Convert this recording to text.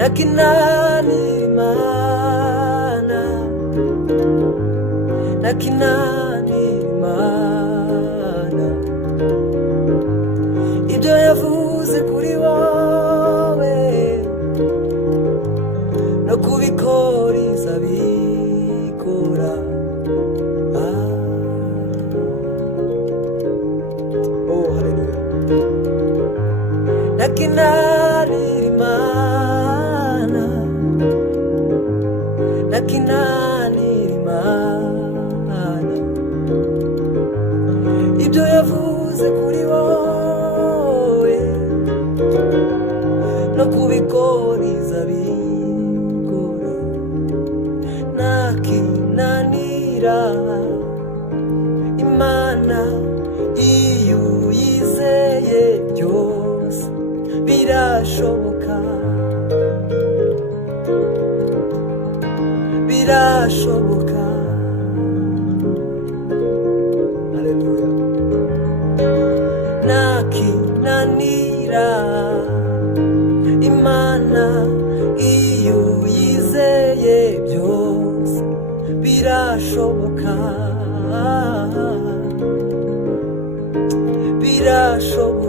nakinanira Imana, nakinanira Imana, ibyo yavuze kuri wowe no kubikora izabikora. Oh, hallelujah. Nakinanira Imana, nakinanira Imana, ibyo yavuze kuri wowe no kubikora izabikora. Nakinanira Imana, iyo uyizeye byose birashoboka, birashoboka. Haleluya. Nakinanira Imana, iyo uyizeye byose birashoboka, birashoboka.